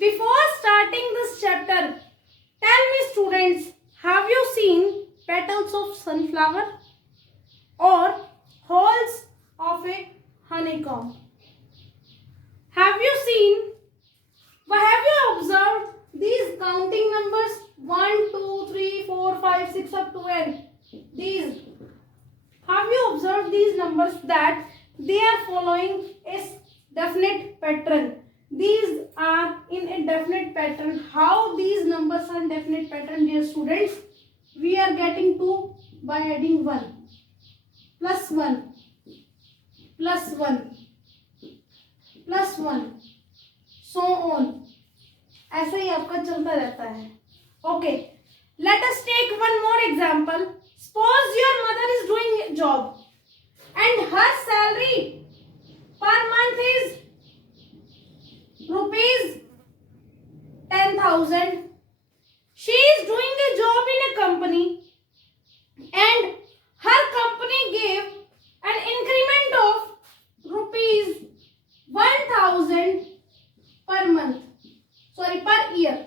Before starting this chapter, tell me students, have you seen petals of sunflower or holes of a honeycomb? Have you observed these counting numbers 1, 2, 3, 4, 5, 6 up to n? These. Have you observed these numbers that they are following a definite pattern? These are in a definite pattern. How these numbers are in definite pattern, dear students? We are getting 2 by adding 1, plus 1, plus 1, plus 1, so on. ऐसे ही आपका चलता रहता है. Okay, let us take one more example. Suppose your mother is doing a job and her salary per month is rupees 10,000. She is doing a job in a company and her company gave an increment of rupees 1,000 per month. Sorry, per year.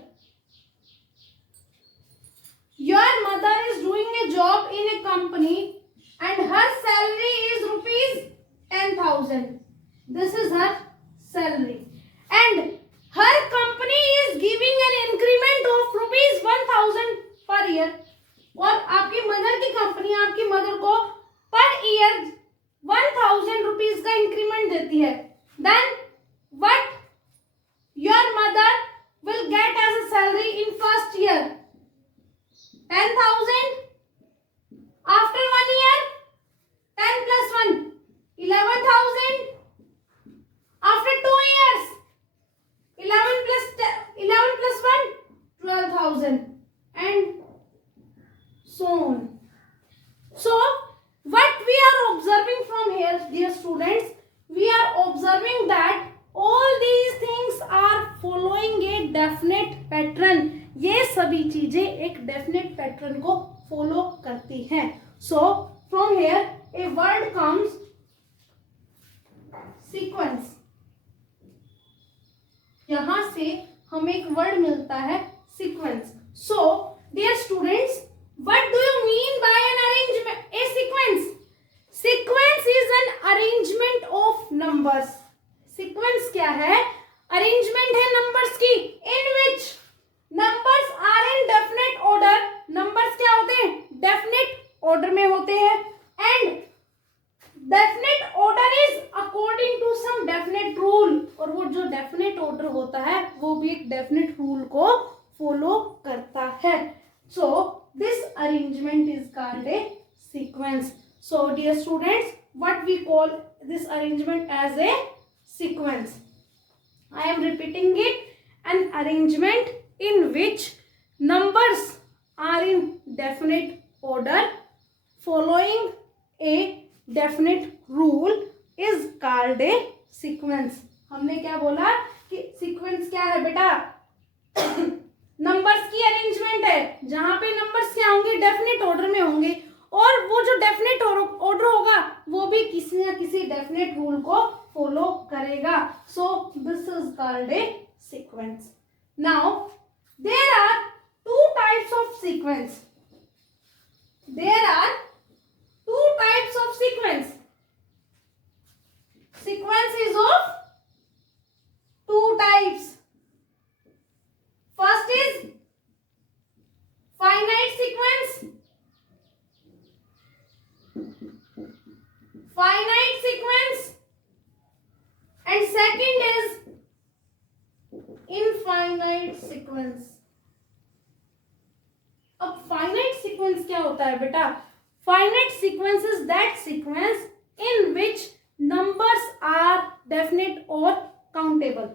Your mother is doing a job in a company and her salary is rupees 10,000. This is her salary. And her company is giving an increment of rupees 1,000 per year. और आपकी mother की company आपकी mother को per year 1,000 rupees का increment देती है. Then what your mother will get as a salary in first year? 10,000. After 1 year, 10 plus 1, 11,000. After 2 years, 11 plus 1, 12,000, and so on. So, what we are observing from here, dear students, we are observing that all these things are following a definite pattern. ये सभी चीजें एक definite pattern को follow करती हैं. So, from here a word comes sequence. यहाँ से हमें एक वर्ड मिलता है sequence. So dear students, what do you mean by an arrangement? A sequence. Sequence is an arrangement of numbers. Sequence क्या है? अरेंजमेंट है नंबर्स की, in which numbers are in definite order. Numbers क्या होते हैं? Definite order में होते हैं. And definite order is according to some definite rule. और वो जो डेफिनेट ऑर्डर होता है वो भी एक डेफिनेट रूल को फॉलो करता है. So this arrangement is called a sequence. So dear students, what we call this arrangement as a sequence? I am repeating it. An arrangement in which numbers are in definite order following a definite rule is called a sequence. हमने क्या बोला कि sequence क्या है बेटा? Numbers की arrangement है जहां पे नंबर्स क्या होंगे? डेफिनेट ऑर्डर में होंगे. और वो जो डेफिनेट ऑर्डर होगा वो भी किसी ना किसी डेफिनेट रूल को फॉलो करेगा. So this is called a sequence. Now there are two types of sequence. There are two types of sequence. Sequence is of two types. First is finite sequence. Finite sequence. And second is infinite sequence. अब finite sequence क्या होता है बेटा? Finite sequence is that sequence in which numbers are definite और countable.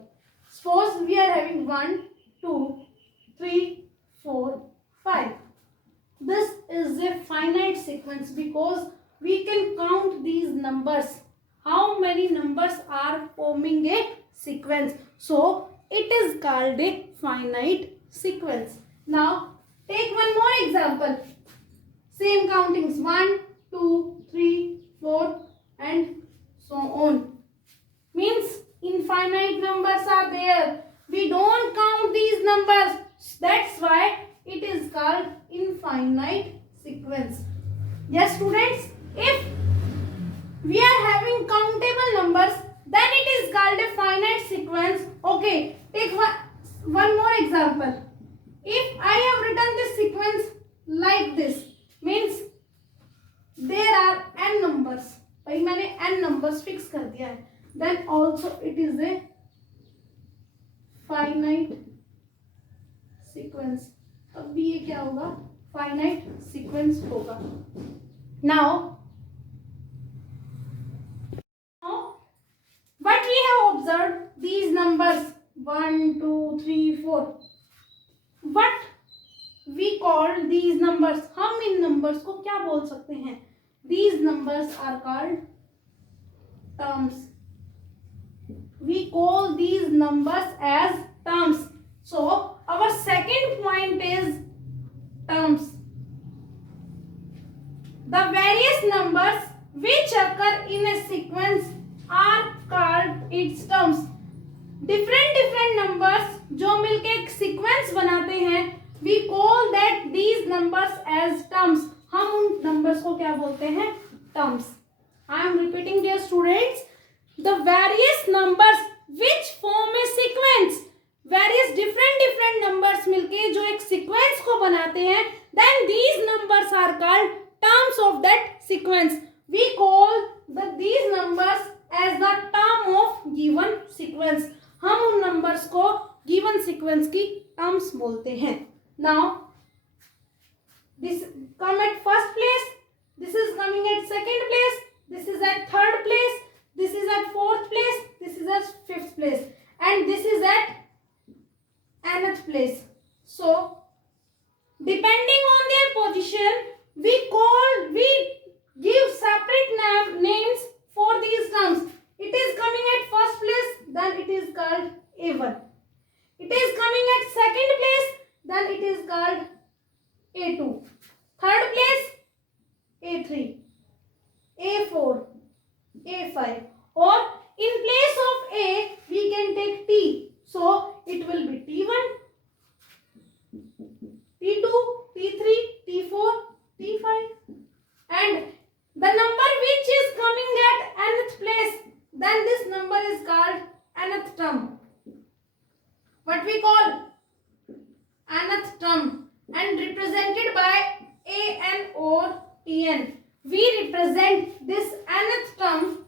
Suppose we are having 1, 2, 3, 4, 5. This is a finite sequence because we can count these numbers. How many numbers are forming a sequence? So it is called a finite sequence. Now take one more example. Same countings 1, 2, 3, 4 and so on. Means infinite numbers are there. We don't count numbers. That's why it is called infinite sequence. Yes, students, if we are having countable numbers, then it is called a finite sequence. Okay, take one more example. If I have written this sequence like this, means there are n numbers. भाई मैंने n numbers fix कर दिया है. Then also it is a finite sequence. अब भी ये क्या होगा? Finite sequence होगा. Now what we have observed, these numbers 1, 2, 3, 4. What we call these numbers? हम इन numbers को क्या बोल सकते हैं? These numbers are called terms. We call these numbers as terms. So our second point is terms. The various numbers which occur in a sequence are called its terms. Different numbers जो मिलके एक sequence बनाते हैं, we call that these numbers as terms. हम उन numbers को क्या बोलते हैं? Terms. I am repeating, dear students, the various numbers which form a sequence. Various different numbers मिलके जो एक sequence को बनाते हैं, then these numbers are called terms of that sequence. We call these numbers as the term of given sequence. हम उन numbers को given sequence की terms बोलते हैं. Now this come at first place, this is coming at second place, this is at third place, this is at fourth place, this is at fifth place, and this is at nth place. So depending on their position, we give separate names for these terms. It is coming at first place, then it is called A1. It is coming at second place, then it is called A2. Third place, A3, A4, A5. Or in place of A, we can take T. So it will be T1, T2, T3, T4, T5. And the number which is coming at nth place, then this number is called nth term. What we call nth term, and represented by an or tn. We represent this nth term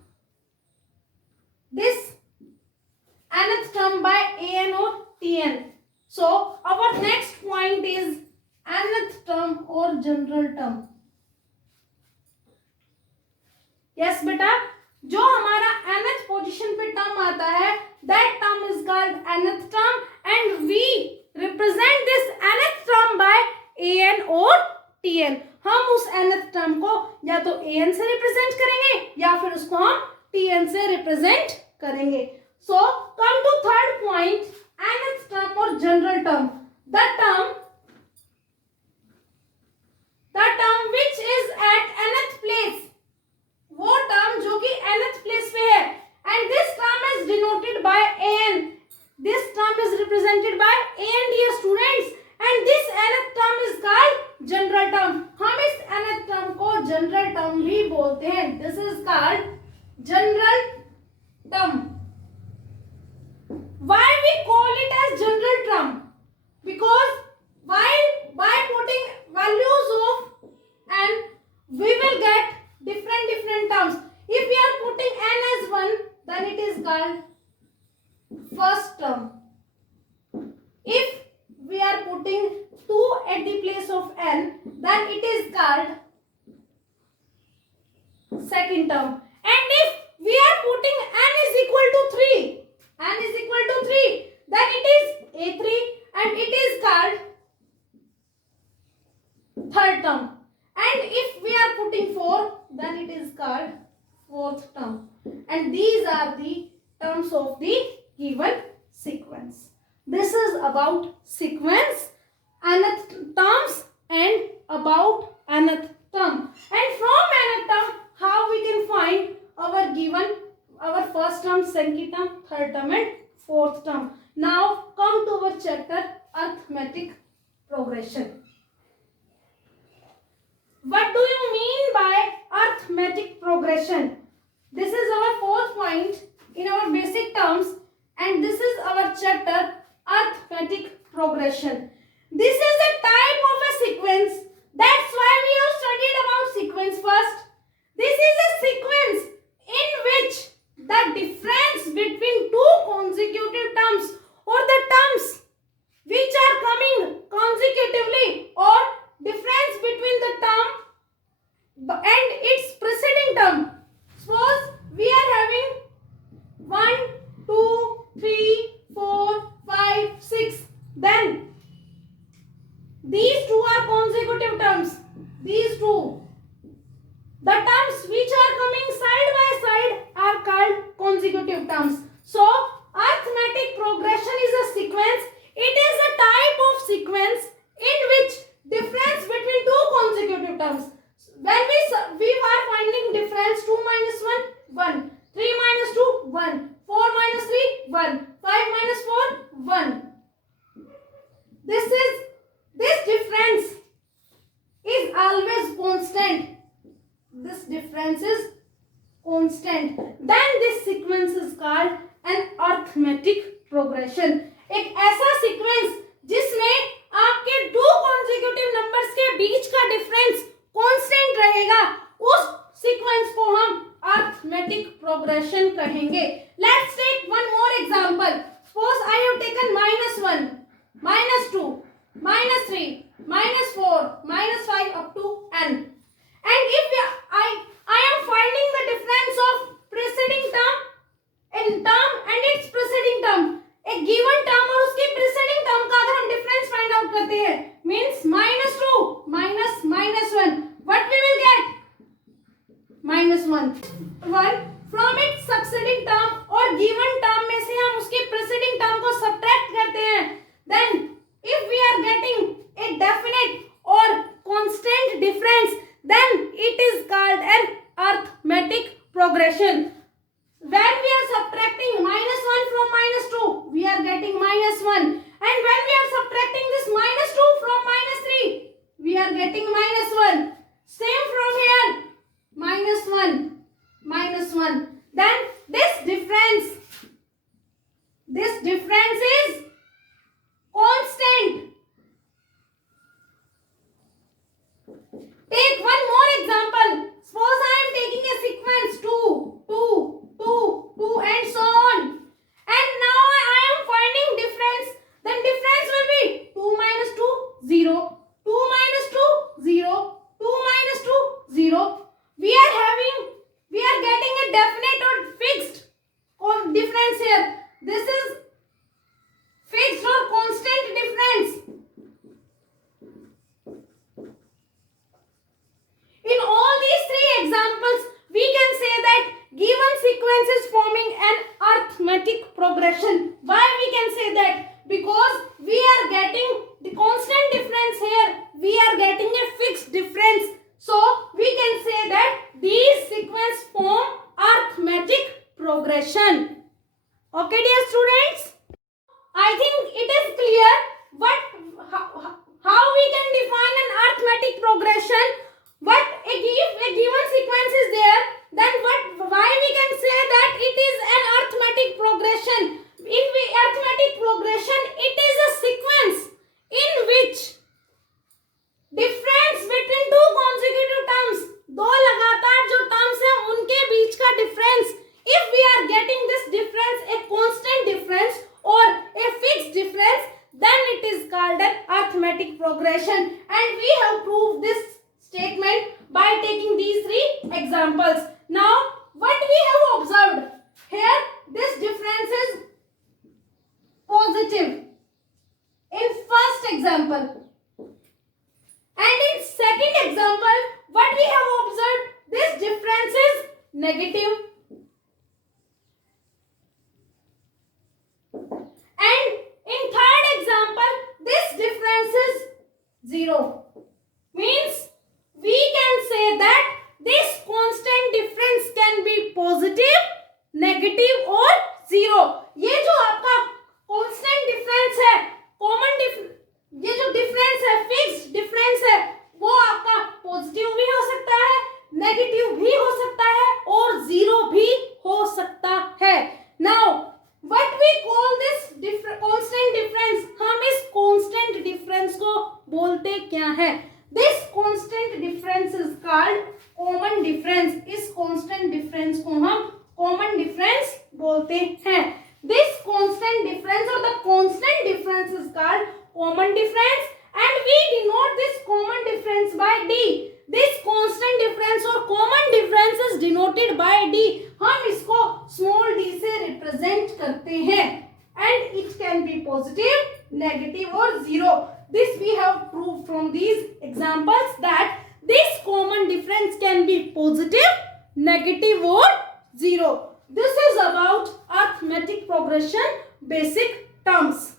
by an or tn. So our next point is nth term or general term. Yes बेटा, जो हमारा nth position पे term आता है, that term is called nth term, and we represent this nth term by an or tn. हम उस nth term को या तो an से रिप्रेजेंट करेंगे या फिर उसको हम tn से रिप्रेजेंट करेंगे. So come to third point, nth term or general term. The term which is at nth place, वो टर्म जो कि nth प्लेस पे है, and this term is denoted by an. This term is represented by an, dear students, and this nth term is called general term. हम इस nth term को general term भी बोलते हैं. This is called general term. Why we call it as general term? Because by putting values of n, we will get different terms. If we are putting n as 1, then it is called first term. If we are putting 2 at the place of n, then it is called second term. And if we are putting n is equal to 3, then it is A3, and it is called third term. And if we are putting 4, then it is called fourth term. And these are the terms of the given sequence. This is about sequence, nth terms, and about nth term. And from nth term, how we can find our first term, second term, third term, and fourth term. Now come to our chapter arithmetic progression. What do you mean by arithmetic progression? This is our fourth point in our basic terms, and this is our chapter arithmetic progression. This is a type of a sequence. That's why we have studied about sequence first. This is a sequence in which the difference between two consecutive terms or the terms which are coming consecutively or difference between the term and its preceding term. Suppose we are having 1, 2, 3, 4, 5, 6. Then these two are consecutive terms. These two. The terms which are coming side by side are called consecutive terms. So, arithmetic progression is a sequence. It is a type of sequence in which difference between two consecutive terms. When we are finding difference 2 minus 1, 1. 3 minus 2, 1. 4 minus 3, 1. 5 minus 4, 1. This difference is always constant. This difference is constant. Then this sequence is called an arithmetic progression. एक ऐसा sequence जिसमें आपके दो consecutive numbers के बीच का difference constant रहेगा, उस sequence को हम arithmetic progression कहेंगे. Let's take one more example. Suppose I have taken -1, -2, -3, -4, -5 up to n. And if I am finding the difference of preceding term and its preceding term, a given term और उसकी preceding term का अगर हम difference find out करते हैं, means -2 minus -1, what we will get? -1 from its succeeding term और given term में से हम उसकी preceding term को subtract करते हैं, then if we are getting a definite or constant difference, then it is called an arithmetic progression. When we are subtracting -1 from -2, we are getting -1. And when we are subtracting this -2 from -3, we are getting -1. Same from here, -1. Then this difference is constant. Take one more example. Suppose I am taking a sequence 2, 2, 2, 2 and so on. And now I am finding difference. Then difference will be 2 minus 2, 0. 2 minus 2, 0. 2 minus 2, 0. We are getting a definite or fixed difference here. This is fixed or constant difference. In all these three examples, we can say that given sequence is forming an arithmetic progression. Why we can say that? Because we are getting the constant difference here. We are getting a fixed difference. So, we can say that these sequence form arithmetic progression. Okay, dear students? I think it is clear how we can define an arithmetic progression. But if a given sequence is there, then why we can say that it is an arithmetic progression? In arithmetic progression, it is a sequence in which difference between two consecutive terms, दो लगातार जो terms हैं उनके बीच का difference, if we are getting this difference a constant difference or a fixed difference, then it is called an arithmetic progression. And we have proved this statement by taking these three examples. Now, what we have observed here, this difference is positive in first example, and in second example, what we have observed, this difference is negative, and in third example, this difference is 0. Means we can say that this constant difference can be positive, negative or 0. ये जो आपका constant difference है, common difference बोलते क्या है? This constant difference is called common difference. इस constant difference को हम कॉमन डिफरेंस बोलते हैं. दिस कांस्टेंट डिफरेंस और the constant difference is called common difference and we denote this common difference by d. This constant difference और common difference is denoted by d. हम इसको small d से represent करते हैं and it can be positive, negative or zero. This we have proved from these examples that this common difference can be positive, negative or zero. This is about arithmetic progression basic terms.